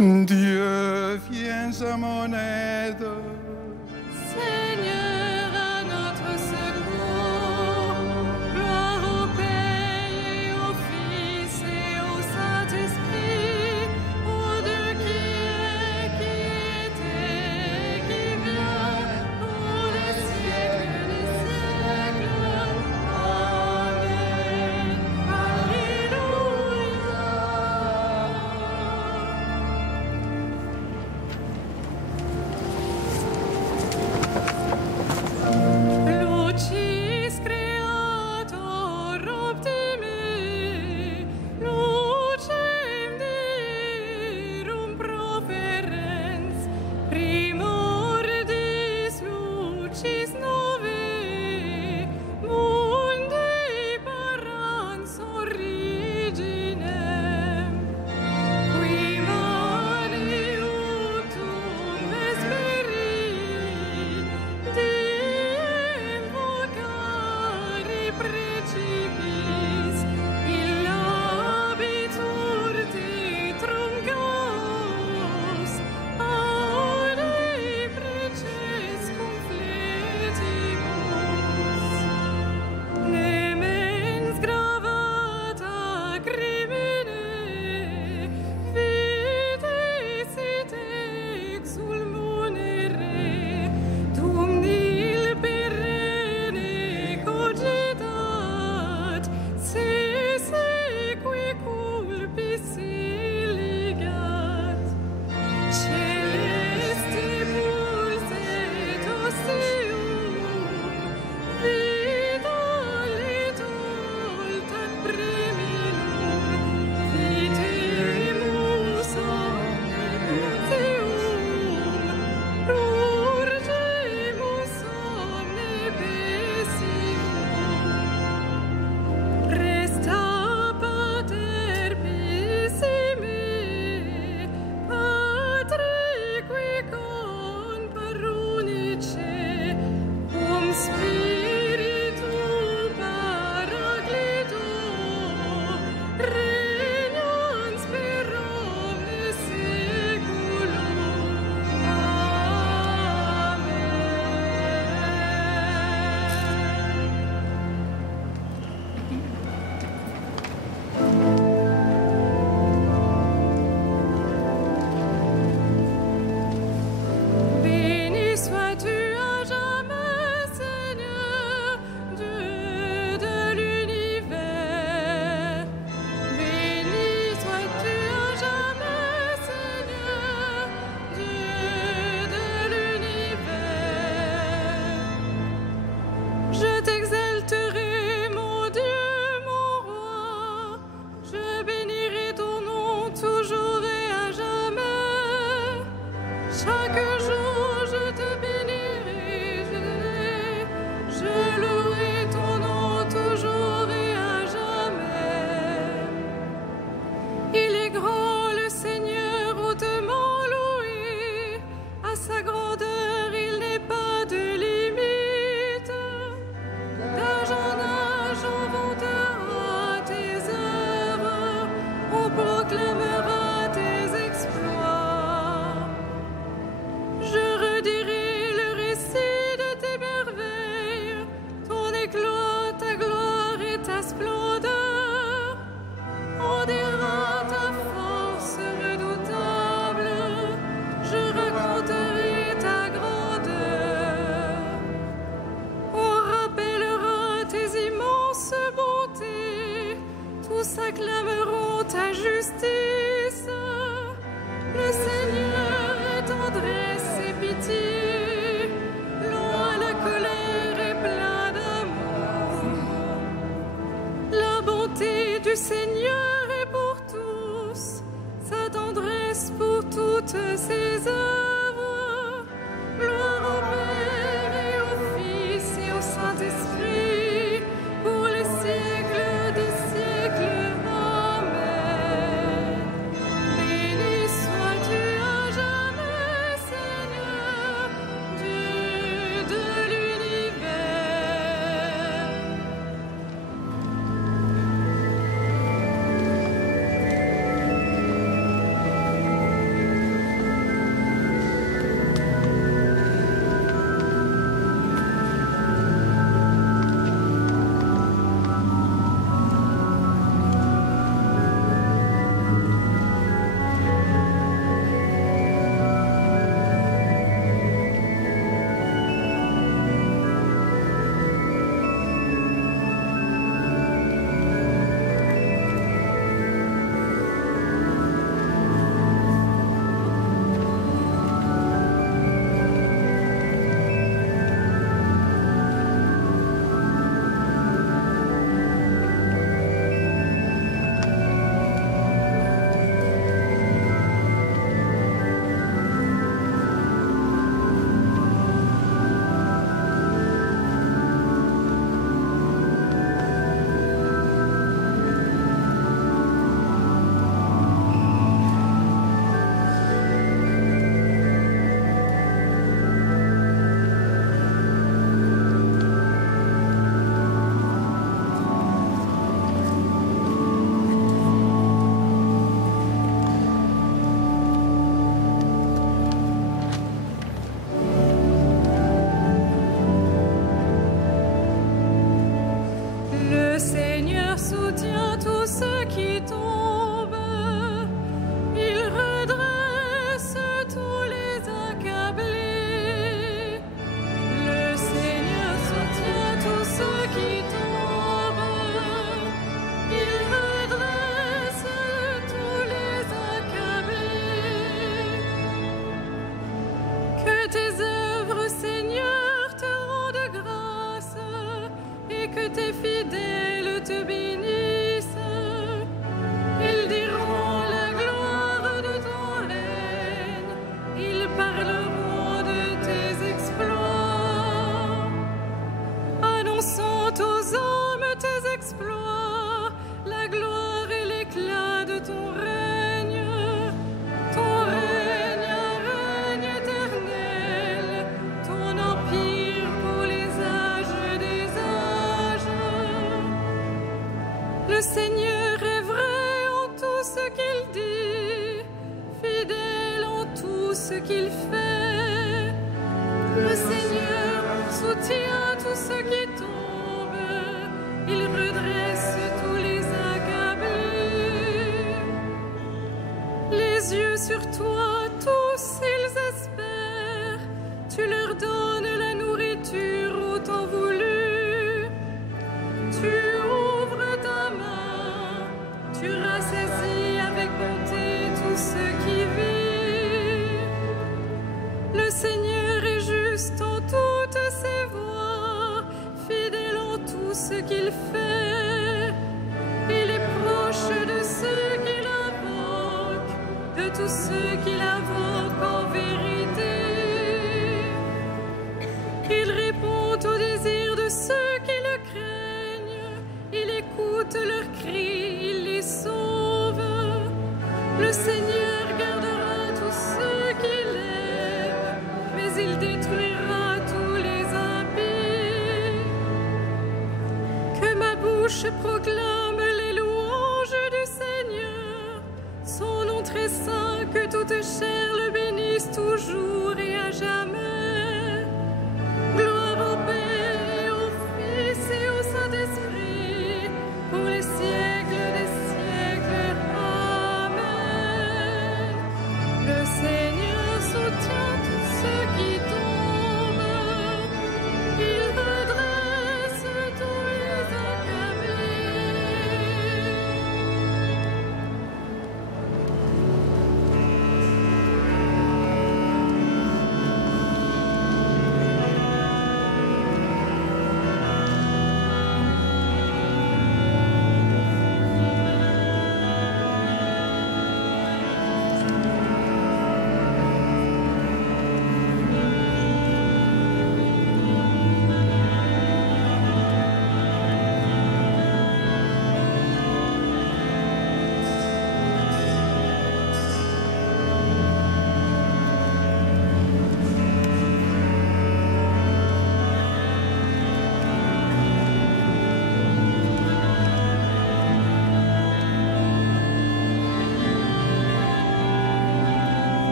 Dieu, viens à mon aide. Seigneur, à notre secours. Gloire au Père et au Fils et au Saint-Esprit, au Dieu qui est, qui était, qui vient, pour les siècles des siècles. Amen. Alléluia. Lucis Creator optime, lucem Deum proferens, primordis lucis novae, mundi parans originem, qui mani utum vesperi, diem vocari precipis, illabitur tetrum gaus, aude preces confletibus. Nemens gravata crimine, vitis et exul munere, dum nil perenne cogitat, sese qui culpis illigat. Celestibus et ostium, vida litultat priminum, vitemus omnipotentium, urgemus omne pessimum. Resta pater pessime, Patre qui comparunice, cum spiritu paraclito, regnans per omnes saeculum. Béni sois-tu à jamais, Seigneur, Dieu de l'univers. Béni sois-tu à jamais, Seigneur, Dieu de l'univers. Je t'exalterai, mon Dieu, mon roi. Je bénirai ton nom toujours et à jamais. Chaque jour je te bénirai, je louerai ton nom toujours et à jamais. Il est grand le Seigneur hautement loué, à sa grandeur il n'est pas de limite. D'âge en âge on vantera tes œuvres, on proclamera tes exploits. Je redirai le récit de tes merveilles, ton éclat, ta gloire et ta splendeur. On dira ta force redoutable, je raconterai ta grandeur. On rappellera tes immenses bontés, tous acclameront ta justice. Le Seigneur est tendresse et pitié, long à la colère et plein d'amour. La bonté du Seigneur est pour tous, sa tendresse pour toutes ses œuvres. Gloire au Père et au Fils et au Saint-Esprit, pour les siècles des siècles. Amen. Béni sois-tu à jamais, Seigneur, Dieu de l'univers. soutient tous ceux qui tombent. Il redresse tous les accablés. Le Seigneur soutient tous ceux qui tombent. Il redresse tous les accablés. Que tes œuvres, Seigneur, te rendent grâce et que tes fidèles te bénissent. Ils diront la gloire de ton règne, ils parleront de tes exploits, annonçant aux hommes tes exploits, la gloire et l'éclat de ton règne. Ton règne, un règne éternel, ton empire pour les âges des âges. Le Seigneur est vrai en tout ce qu'il dit, fidèle en tout ce qu'il fait. Le Seigneur soutient tous ceux qui tombent, il redresse tous les accablés. Les yeux sur toi, tous ils espèrent, tu leur donnes la nourriture au temps voulu. Tu ouvres ta main, tu rassaisis avec bonté tous ceux qui vivent. Le Seigneur est juste en toutes ses voies, fidèle en tout ce qu'il fait. Il est proche de ceux qui l'invoquent, de tous ceux qui l'invoquent en vérité. Il répond aux désirs de ceux qui le craignent. Il écoute leurs cris, il les sauve. Le Seigneur gardera tous ceux qui l'aiment, mais il détruira tous les impies. Que ma bouche proclame les louanges du Seigneur, son nom très saint, que toute chair le bénisse toujours et à jamais. Gloire au Père et au Fils et au Saint-Esprit, pour les siècles des siècles. Amen. Le Seigneur soutient tous ceux qui tombent, il redresse tous les accablés.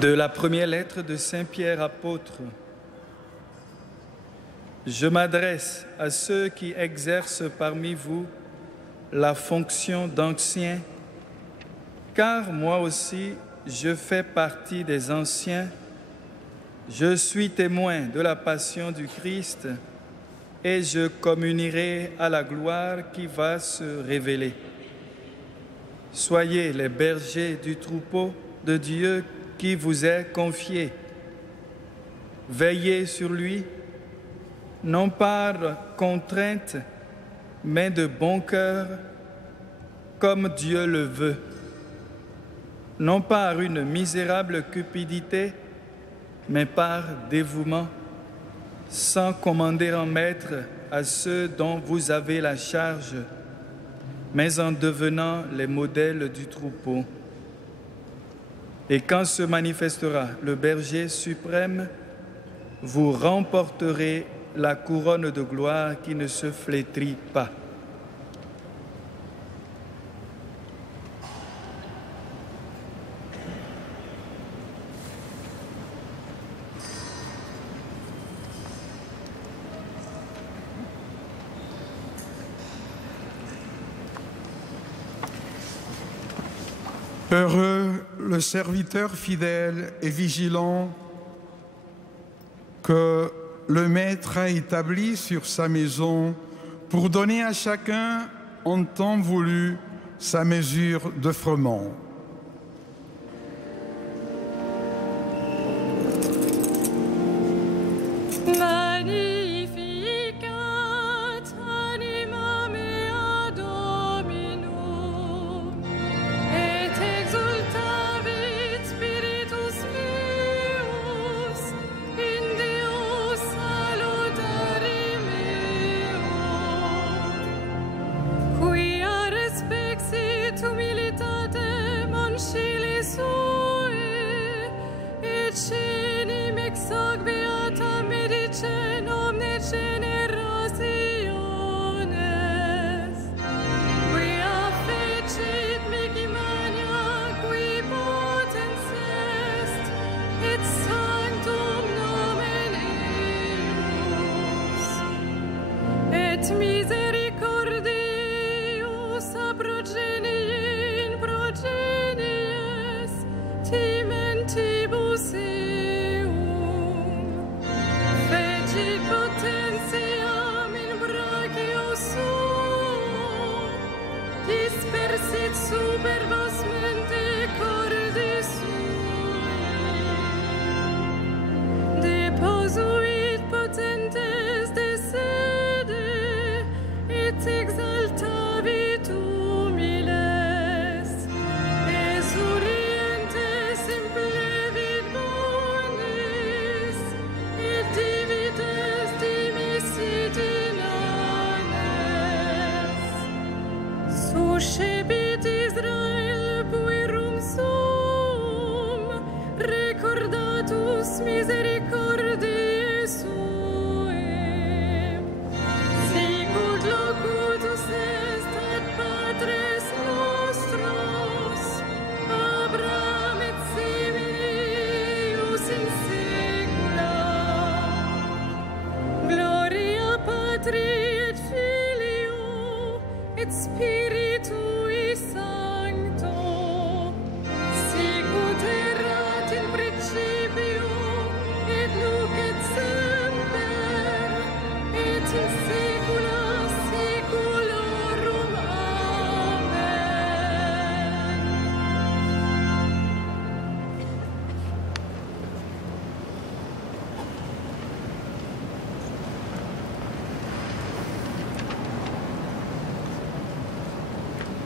De la première lettre de Saint Pierre apôtre. Je m'adresse à ceux qui exercent parmi vous la fonction d'anciens, car moi aussi je fais partie des anciens. Je suis témoin de la passion du Christ et je communierai à la gloire qui va se révéler. Soyez les bergers du troupeau de Dieu qui vous est confié. Veillez sur lui, non par contrainte, mais de bon cœur, comme Dieu le veut. Non par une misérable cupidité, mais par dévouement, sans commander en maître à ceux dont vous avez la charge, mais en devenant les modèles du troupeau. Et quand se manifestera le berger suprême, vous remporterez la couronne de gloire qui ne se flétrit pas. Heureux le serviteur fidèle et vigilant que le Maître a établi sur sa maison pour donner à chacun en temps voulu sa mesure de froment.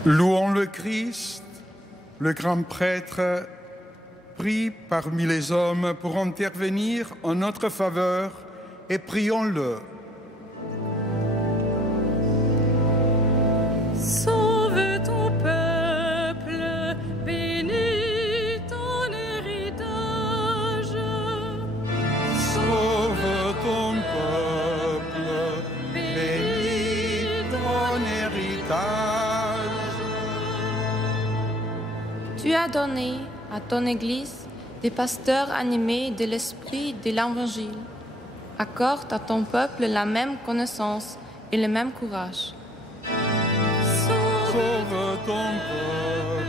Louons le Christ, le grand prêtre, prie parmi les hommes pour intervenir en notre faveur et prions-le. Sauve ton peuple, bénis ton héritage. Sauve ton peuple, bénis ton héritage. Tu as donné à ton Église des pasteurs animés de l'esprit de l'Évangile. Accorde à ton peuple la même connaissance et le même courage. Sauve ton peuple,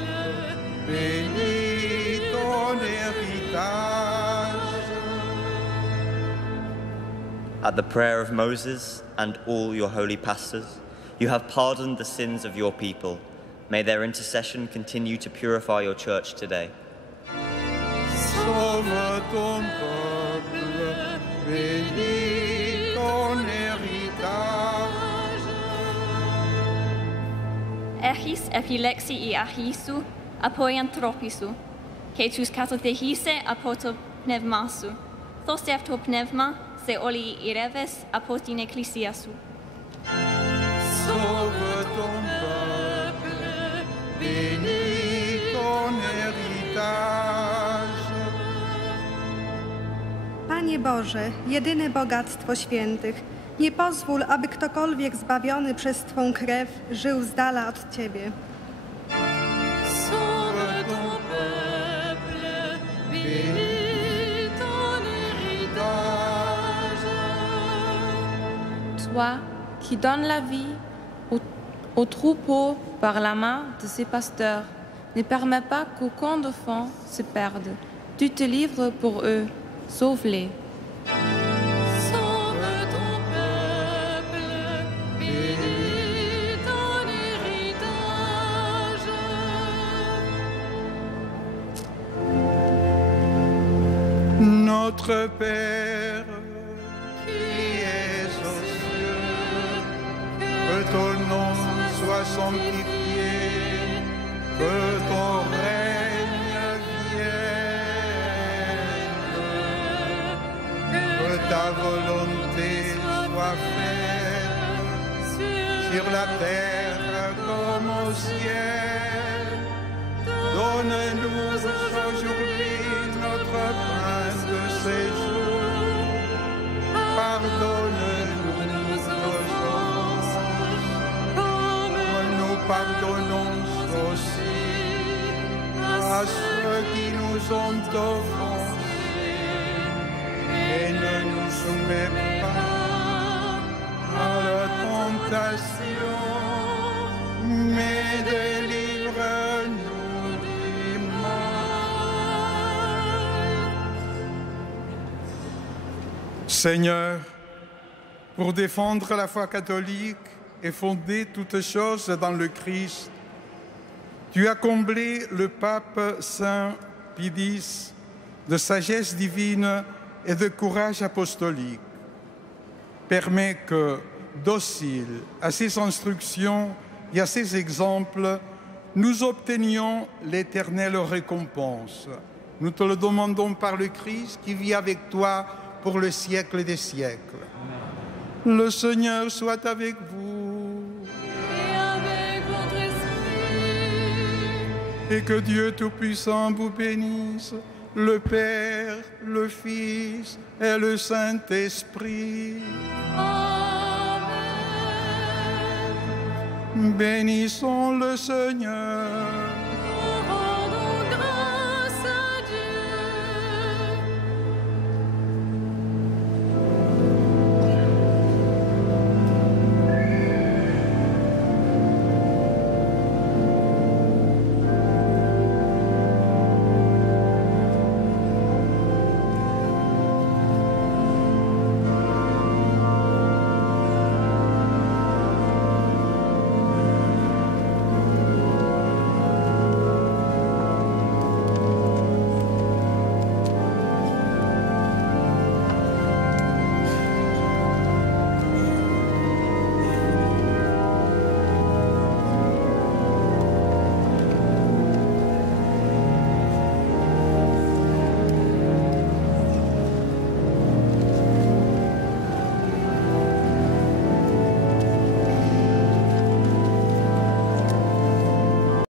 bénis ton héritage. At the prayer of Moses and all your holy pastors, you have pardoned the sins of your people. May their intercession continue to purify your church today. Sauve ton peuple, bénis ton héritage. Echis epilexi I achisu, apoiantropisu, que tus katotehise apoto pneumasu, thos efto pneuma, se oli ireves apotin ecclesiasu. Sauve ton peuple, bénis ton héritage. Panie Boże, jedyne bogactwo świętych, nie pozwól, aby ktokolwiek zbawiony przez Twą krew żył z dala od Ciebie. Sauve ton peuple, bénis ton héritage. Toi qui donnes la vie aux troupeaux par la main de ses pasteurs, ne permets pas qu'aucun d'enfant se perde. Tu te livres pour eux, sauve-les. Sauve ton peuple, bénis ton héritage. Notre Père, qui es aux cieux, que ton nom soit sanctifié, que ton règne vienne, que ta volonté soit faite sur la terre comme au ciel. Donne-nous aujourd'hui notre pain de ces jours. Pardonne-nous nos offenses, comme nous pardonnons aussi à ceux qui nous ont offensés. Et ne nous soumets pas à la tentation, mais délivre-nous du mal. Seigneur, pour défendre la foi catholique et fonder toutes choses dans le Christ, tu as comblé le pape Saint Pie X de sagesse divine et de courage apostolique. Permets que, dociles à ses instructions et à ses exemples, nous obtenions l'éternelle récompense. Nous te le demandons par le Christ qui vit avec toi pour le siècle des siècles. Le Seigneur soit avec vous. Et avec votre esprit. Et que Dieu Tout-Puissant vous bénisse, le Père, le Fils et le Saint-Esprit. Amen. Bénissons le Seigneur.